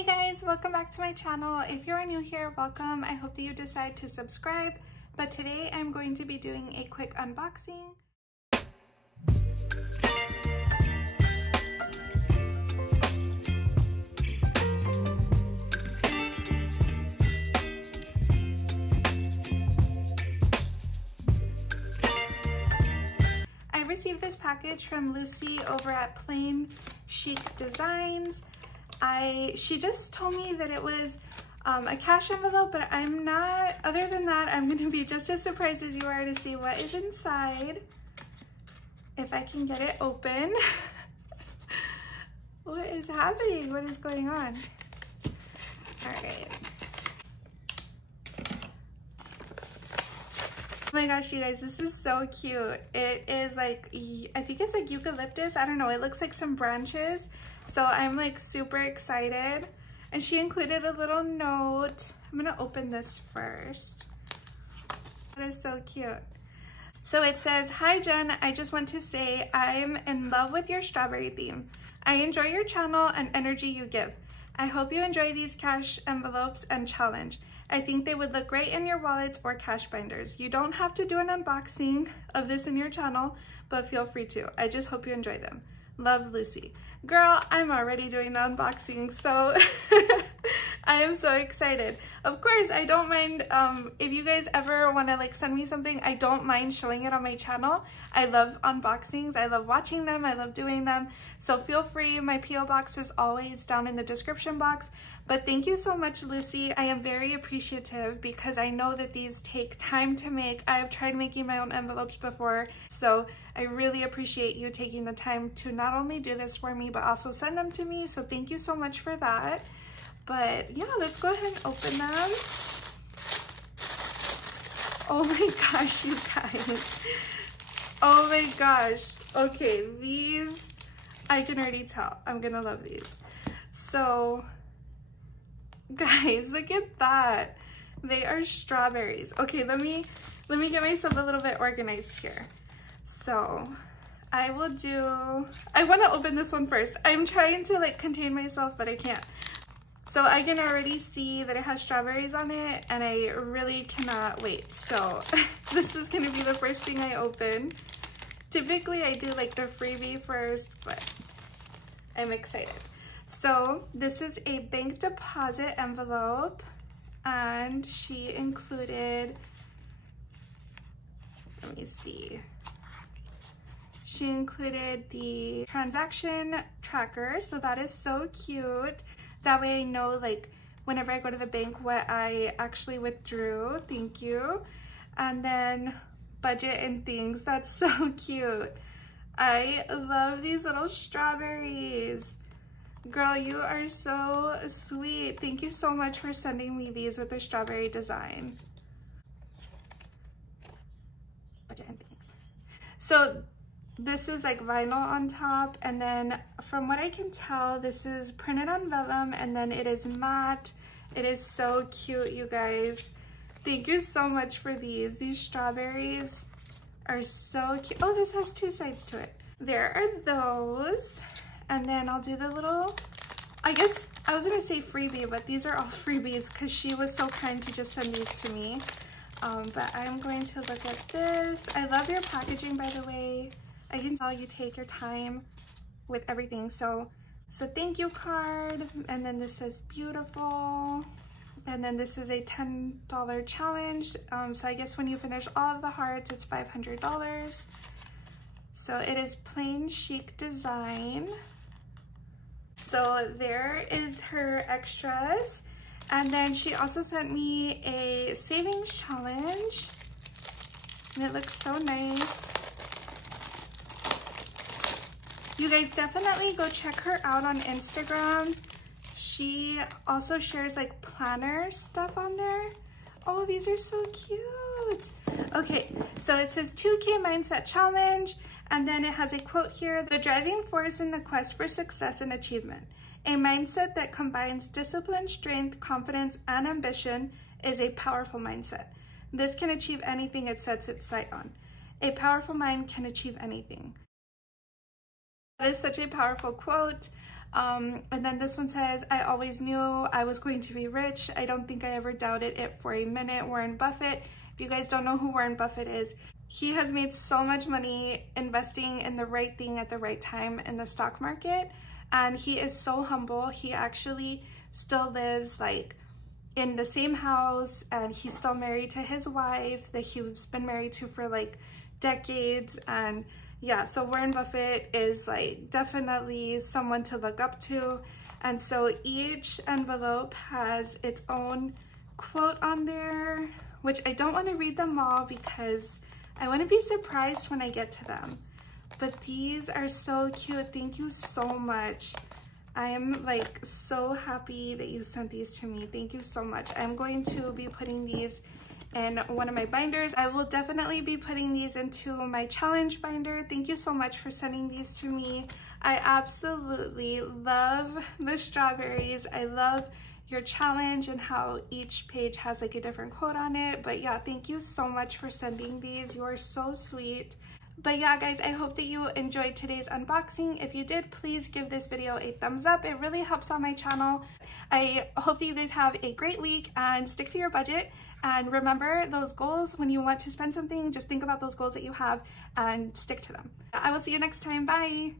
Hey guys, welcome back to my channel. If you're new here, welcome. I hope that you decide to subscribe. But today I'm going to be doing a quick unboxing. I received this package from Lucy over at Plain Chic Designs. She just told me that it was a cash envelope, but I'm not, other than that, I'm gonna be just as surprised as you are to see what is inside. If I can get it open. What is happening? What is going on? All right. Oh my gosh, you guys, this is so cute. It is like, I think it's like eucalyptus. I don't know, it looks like some branches. So I'm like super excited. And she included a little note. I'm gonna open this first. That is so cute. So it says, "Hi Jen, I just want to say I'm in love with your strawberry theme. I enjoy your channel and energy you give. I hope you enjoy these cash envelopes and challenge. I think they would look great in your wallets or cash binders. You don't have to do an unboxing of this in your channel, but feel free to. I just hope you enjoy them. Love, Lucy." Girl, I'm already doing the unboxing, so I am so excited. Of course, I don't mind, if you guys ever want to like send me something, I don't mind showing it on my channel. I love unboxings. I love watching them. I love doing them. So feel free. My PO box is always down in the description box. But thank you so much, Lucy. I am very appreciative because I know that these take time to make. I have tried making my own envelopes before, so I really appreciate you taking the time to not only do this for me, but also send them to me. So thank you so much for that. But yeah, let's go ahead and open them. Oh my gosh, you guys. Oh my gosh. Okay, these, I can already tell. I'm gonna love these. So, guys, look at that. They are strawberries. Okay, let me get myself a little bit organized here. So I want to open this one first. I'm trying to like contain myself, but I can't. So I can already see that it has strawberries on it and I really cannot wait. So this is going to be the first thing I open. Typically I do like the freebie first, but I'm excited. So this is a bank deposit envelope and she included, let me see. She included the transaction tracker, so that is so cute. That way I know like whenever I go to the bank what I actually withdrew. Thank you. And then budget and things. That's so cute. I love these little strawberries. Girl, you are so sweet. Thank you so much for sending me these with the strawberry design. Budget and things. So this is like vinyl on top, and then from what I can tell, this is printed on vellum, and then it is matte. It is so cute, you guys. Thank you so much for these. These strawberries are so cute. Oh, this has two sides to it. There are those, and then I'll do the little, I guess I was gonna say freebie, but these are all freebies because she was so kind to just send these to me. But I'm going to look at this. I love your packaging, by the way. I can tell you take your time with everything. So thank you card, and then this says beautiful, and then this is a $10 challenge. So I guess when you finish all of the hearts, it's $500. So it is Plain Chic Design. So there is her extras, and then she also sent me a savings challenge, and it looks so nice. You guys definitely go check her out on Instagram. She also shares like planner stuff on there. Oh, these are so cute. Okay, so it says 2K Mindset Challenge, and then it has a quote here: "The driving force in the quest for success and achievement. A mindset that combines discipline, strength, confidence, and ambition is a powerful mindset. This can achieve anything it sets its sight on. A powerful mind can achieve anything." That is such a powerful quote. And then this one says, I always knew I was going to be rich. I don't think I ever doubted it for a minute. Warren Buffett. If you guys don't know who Warren Buffett is, he has made so much money investing in the right thing at the right time in the stock market. And he is so humble. He actually still lives like in the same house, and he's still married to his wife that he's been married to for like decades. And yeah, so Warren Buffett is like definitely someone to look up to. And so each envelope has its own quote on there, which I don't want to read them all because I want to be surprised when I get to them. But these are so cute. Thank you so much. I am like so happy that you sent these to me. Thank you so much. I'm going to be putting these in one of my binders. I will definitely be putting these into my challenge binder. Thank you so much for sending these to me. I absolutely love the strawberries. I love your challenge and how each page has like a different quote on it. But yeah, thank you so much for sending these. You are so sweet. But yeah, guys, I hope that you enjoyed today's unboxing. If you did, please give this video a thumbs up. It really helps on my channel. I hope that you guys have a great week and stick to your budget. And remember those goals. When you want to spend something, just think about those goals that you have and stick to them. I will see you next time. Bye.